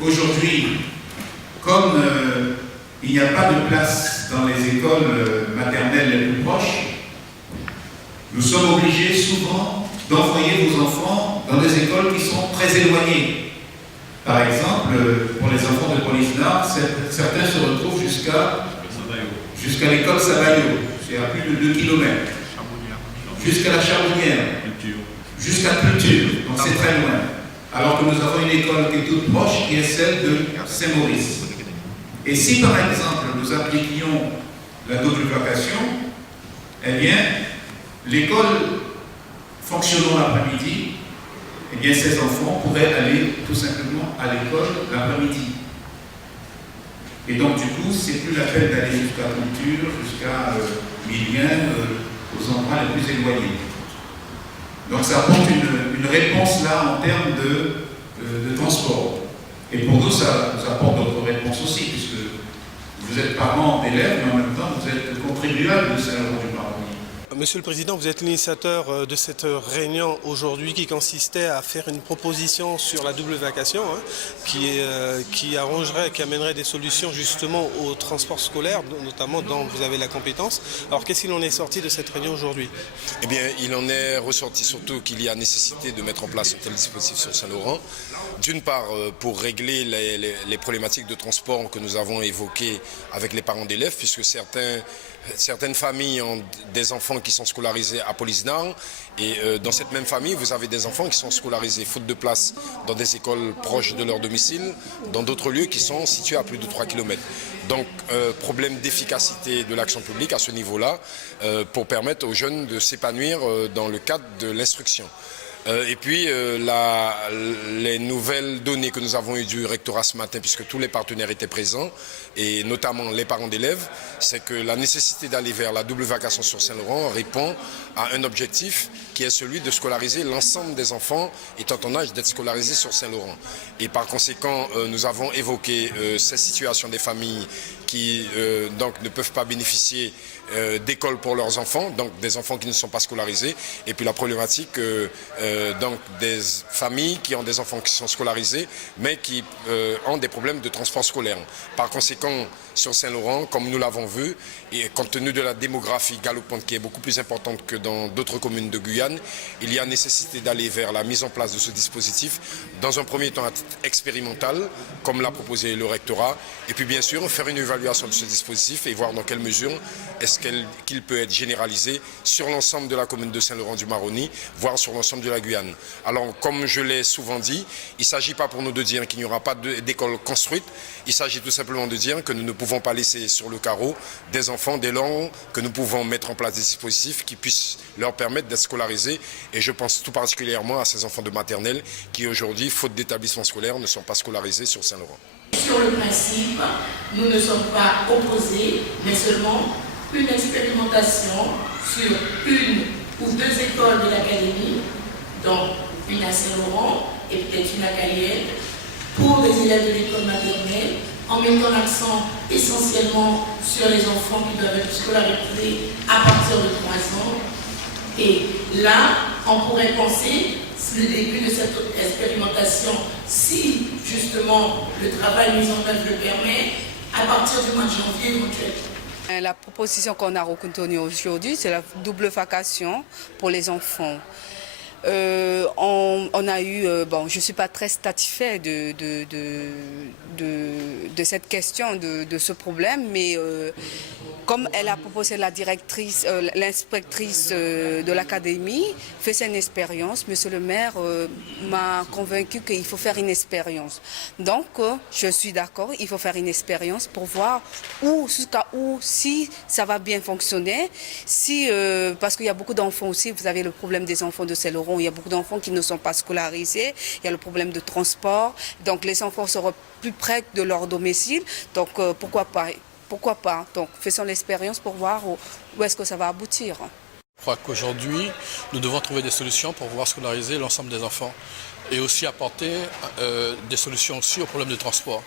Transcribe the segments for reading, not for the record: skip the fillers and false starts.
aujourd'hui, comme il n'y a pas de place dans les écoles maternelles les plus proches, nous sommes obligés souvent d'envoyer nos enfants dans des écoles qui sont très éloignées. Par exemple, pour les enfants de Police Nord, certains se retrouvent jusqu'à l'école Savaillot, c'est à plus de 2 km, jusqu'à la Charbonnière, jusqu'à Culture, donc c'est très loin. Alors que nous avons une école qui est toute proche, qui est celle de Saint-Maurice. Et si par exemple nous appliquions la double vacation, eh bien, l'école fonctionnant l'après-midi, eh bien, ces enfants pourraient aller tout simplement à l'école l'après-midi. Et donc, du coup, c'est plus la peine d'aller jusqu'à Culture, jusqu'à Milienne, aux endroits les plus éloignés. Donc, ça apporte une réponse là en termes de transport. Et pour nous, ça apporte d'autres réponses aussi, puisque vous êtes parents d'élèves, mais en même temps, vous êtes contribuables de Saint-Laurent-du-Maroni. Monsieur le Président, vous êtes l'initiateur de cette réunion aujourd'hui qui consistait à faire une proposition sur la double vacation qui arrangerait, qui amènerait des solutions justement au transport scolaire, notamment dont vous avez la compétence. Alors qu'est-ce qu'il en est sorti de cette réunion aujourd'hui? Eh bien, il en est ressorti surtout qu'il y a nécessité de mettre en place un tel dispositif sur Saint-Laurent. D'une part, pour régler les problématiques de transport que nous avons évoquées avec les parents d'élèves, puisque certaines familles ont des enfants qui sont scolarisés à Police-Nord et dans cette même famille, vous avez des enfants qui sont scolarisés faute de place dans des écoles proches de leur domicile, dans d'autres lieux qui sont situés à plus de 3 km. Donc, problème d'efficacité de l'action publique à ce niveau-là pour permettre aux jeunes de s'épanouir dans le cadre de l'instruction. Et puis, les nouvelles données que nous avons eues du rectorat ce matin, puisque tous les partenaires étaient présents, et notamment les parents d'élèves, c'est que la nécessité d'aller vers la double vacation sur Saint-Laurent répond à un objectif qui est celui de scolariser l'ensemble des enfants étant en âge d'être scolarisés sur Saint-Laurent. Et par conséquent, nous avons évoqué ces situations des familles qui donc ne peuvent pas bénéficier d'écoles pour leurs enfants, donc des enfants qui ne sont pas scolarisés, et puis la problématique donc des familles qui ont des enfants qui sont scolarisés, mais qui ont des problèmes de transport scolaire. Par conséquent, sur Saint-Laurent, comme nous l'avons vu, et compte tenu de la démographie galopante qui est beaucoup plus importante que dans d'autres communes de Guyane, il y a nécessité d'aller vers la mise en place de ce dispositif, dans un premier temps à titre expérimental, comme l'a proposé le rectorat, et puis bien sûr faire une évaluation de ce dispositif et voir dans quelle mesure est-ce qu'il peut être généralisé sur l'ensemble de la commune de Saint-Laurent-du-Maroni, voire sur l'ensemble de la Guyane. Alors, comme je l'ai souvent dit, il ne s'agit pas pour nous de dire qu'il n'y aura pas d'école construite, il s'agit tout simplement de dire que nous ne pouvons pas laisser sur le carreau des enfants dès lors que nous pouvons mettre en place des dispositifs qui puissent leur permettre d'être scolarisés. Et je pense tout particulièrement à ces enfants de maternelle qui aujourd'hui, faute d'établissement scolaire, ne sont pas scolarisés sur Saint-Laurent. Sur le principe, nous ne sommes pas opposés, mais seulement une expérimentation sur une ou deux écoles de l'académie, donc une à Saint-Laurent et peut-être une à Cayenne, pour les élèves de l'école maternelle, en mettant l'accent essentiellement sur les enfants qui doivent être scolarisés à partir de 3 ans. Et là, on pourrait penser le début de cette expérimentation, si justement le travail mis en œuvre le permet, à partir du mois de janvier éventuellement. La proposition qu'on a retenue aujourd'hui, c'est la double vacation pour les enfants. On a eu, bon, je ne suis pas très satisfait de cette question, de ce problème, mais comme elle a proposé la directrice, l'inspectrice de l'académie, faisait une expérience, monsieur le maire m'a convaincu qu'il faut faire une expérience. Donc, je suis d'accord, il faut faire une expérience pour voir jusqu'à où, si ça va bien fonctionner, si, parce qu'il y a beaucoup d'enfants aussi, vous avez le problème des enfants de Saint-Laurent, il y a beaucoup d'enfants qui ne sont pas scolarisés, il y a le problème de transport, donc les enfants seront plus près de leur domicile, donc pourquoi pas? Pourquoi pas? Donc faisons l'expérience pour voir où est-ce que ça va aboutir. Je crois qu'aujourd'hui, nous devons trouver des solutions pour pouvoir scolariser l'ensemble des enfants et aussi apporter des solutions aussi aux problèmes de transport.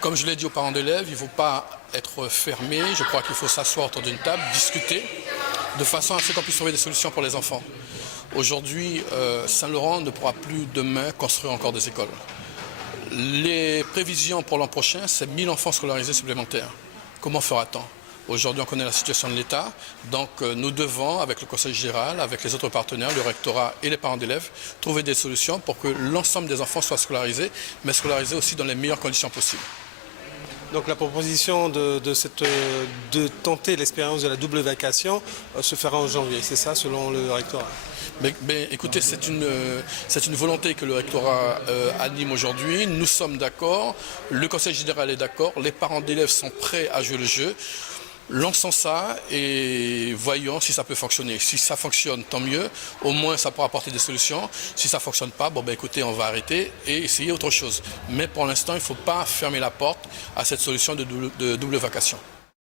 Comme je l'ai dit aux parents d'élèves, il ne faut pas être fermé, je crois qu'il faut s'asseoir autour d'une table, discuter, de façon à ce qu'on puisse trouver des solutions pour les enfants. Aujourd'hui, Saint-Laurent ne pourra plus demain construire encore des écoles. Les prévisions pour l'an prochain, c'est 1000 enfants scolarisés supplémentaires. Comment fera-t-on? Aujourd'hui, on connaît la situation de l'État, donc nous devons, avec le Conseil général, avec les autres partenaires, le rectorat et les parents d'élèves, trouver des solutions pour que l'ensemble des enfants soient scolarisés, mais scolarisés aussi dans les meilleures conditions possibles. Donc la proposition de tenter l'expérience de la double vacation se fera en janvier, c'est ça selon le rectorat? Mais écoutez, c'est une volonté que le rectorat anime aujourd'hui. Nous sommes d'accord, le Conseil général est d'accord, les parents d'élèves sont prêts à jouer le jeu. Lançons ça et voyons si ça peut fonctionner. Si ça fonctionne, tant mieux. Au moins, ça pourra apporter des solutions. Si ça ne fonctionne pas, bon, ben, écoutez, on va arrêter et essayer autre chose. Mais pour l'instant, il ne faut pas fermer la porte à cette solution de double vacation.